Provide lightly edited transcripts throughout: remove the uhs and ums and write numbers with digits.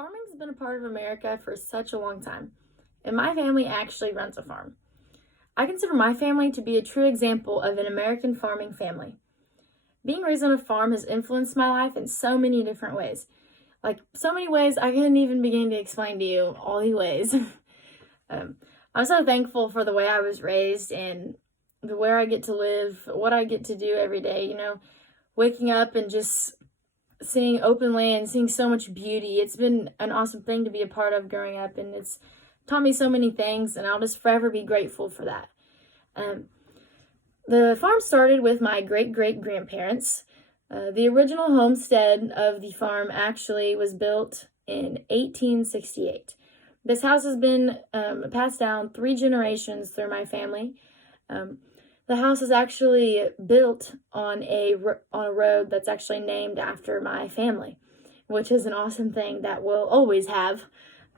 Farming's been a part of America for such a long time, and my family actually runs a farm. I consider my family to be a true example of an American farming family. Being raised on a farm has influenced my life in so many different ways. Like, so many ways I couldn't even begin to explain to you all the ways. um, I'm so thankful for the way I was raised and the where I get to live, what I get to do every day, waking up and just seeing open land, seeing so much beauty. It's been an awesome thing to be a part of growing up, and it's taught me so many things, and I'll just forever be grateful for that. Um, the farm started with my great-great-grandparents. The original homestead of the farm actually was built in 1868. This house has been passed down 3 generations through my family. The house is actually built on a road that's actually named after my family, which is an awesome thing that we'll always have.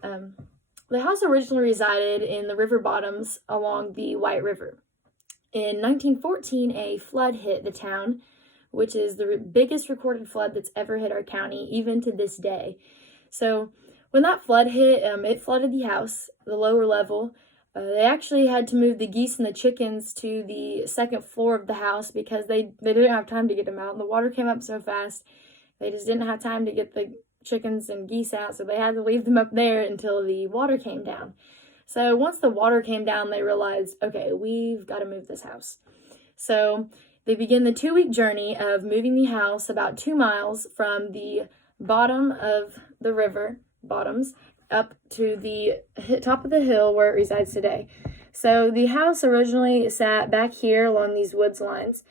The house originally resided in the river bottoms along the White River. In 1914, a flood hit the town, which is the biggest recorded flood that's ever hit our county, even to this day. So when that flood hit, it flooded the house, the lower level. They actually had to move the geese and the chickens to the second floor of the house because they didn't have time to get them out. And the water came up so fast, they just didn't have time to get the chickens and geese out, so they had to leave them up there until the water came down. So once the water came down, they realized, okay, we've got to move this house. So they begin the 2-week journey of moving the house about 2 miles from the bottom of the river, bottoms, up to the top of the hill where it resides today. So the house originally sat back here along these woods lines,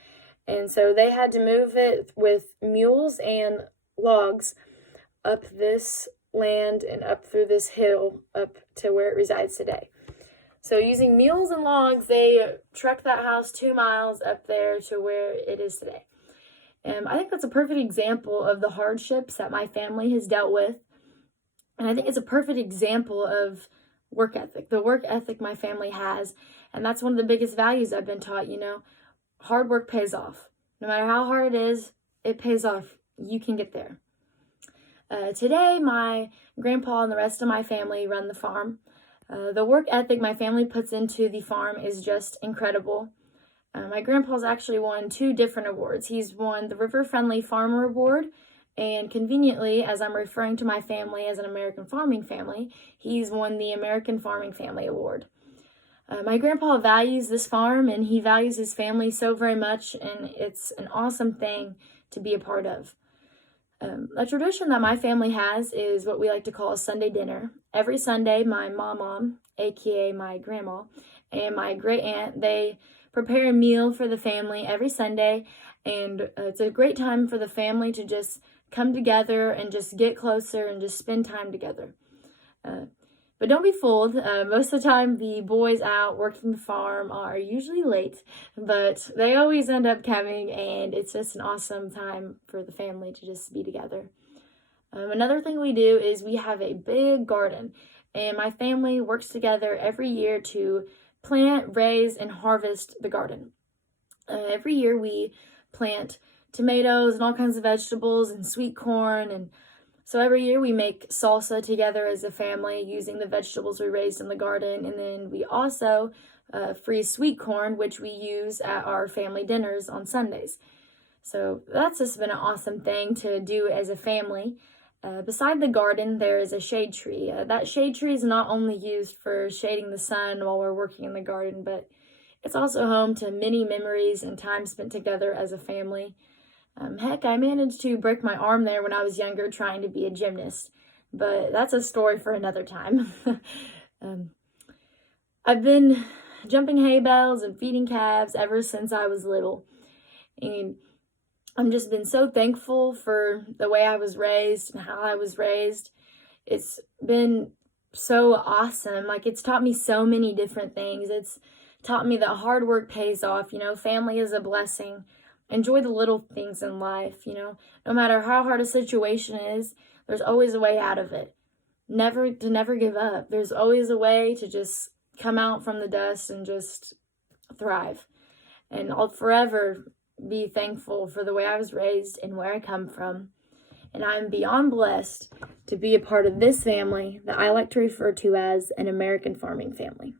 and so they had to move it with mules and logs up this land and up through this hill up to where it resides today. So using mules and logs, they trucked that house 2 miles up there to where it is today. And I think that's a perfect example of the hardships that my family has dealt with. And I think it's a perfect example of work ethic, the work ethic my family has. And that's one of the biggest values I've been taught, hard work pays off. No matter how hard it is, it pays off. You can get there. Today, my grandpa and the rest of my family run the farm. The work ethic my family puts into the farm is just incredible. My grandpa's actually won 2 different awards. He's won the River Friendly Farmer Award, and conveniently, as I'm referring to my family as an American farming family, he's won the American Farming Family Award. My grandpa values this farm, and he values his family so very much, and it's an awesome thing to be a part of. A tradition that my family has is what we like to call a Sunday dinner. Every Sunday, my mom, aka my grandma, and my great aunt, they prepare a meal for the family every Sunday, and it's a great time for the family to just come together and just get closer and just spend time together. But don't be fooled. Most of the time, the boys out working the farm are usually late, but they always end up coming, and it's just an awesome time for the family to just be together. Another thing we do is we have a big garden, and my family works together every year to plant, raise, and harvest the garden. Every year we plant tomatoes and all kinds of vegetables and sweet corn, and so every year we make salsa together as a family using the vegetables we raised in the garden, and then we also freeze sweet corn, which we use at our family dinners on Sundays. So that's just been an awesome thing to do as a family. Beside the garden, there is a shade tree. That shade tree is not only used for shading the sun while we're working in the garden, but it's also home to many memories and time spent together as a family. Heck, I managed to break my arm there when I was younger trying to be a gymnast, but that's a story for another time. I've been jumping hay bales and feeding calves ever since I was little, and I've just been so thankful for the way I was raised and how I was raised. It's been so awesome. It's taught me so many different things. It's taught me that hard work pays off. Family is a blessing. Enjoy the little things in life, no matter how hard a situation is, there's always a way out of it. Never give up. There's always a way to just come out from the dust and just thrive. And I'll forever be thankful for the way I was raised and where I come from. and I'm beyond blessed to be a part of this family that I like to refer to as an American farming family.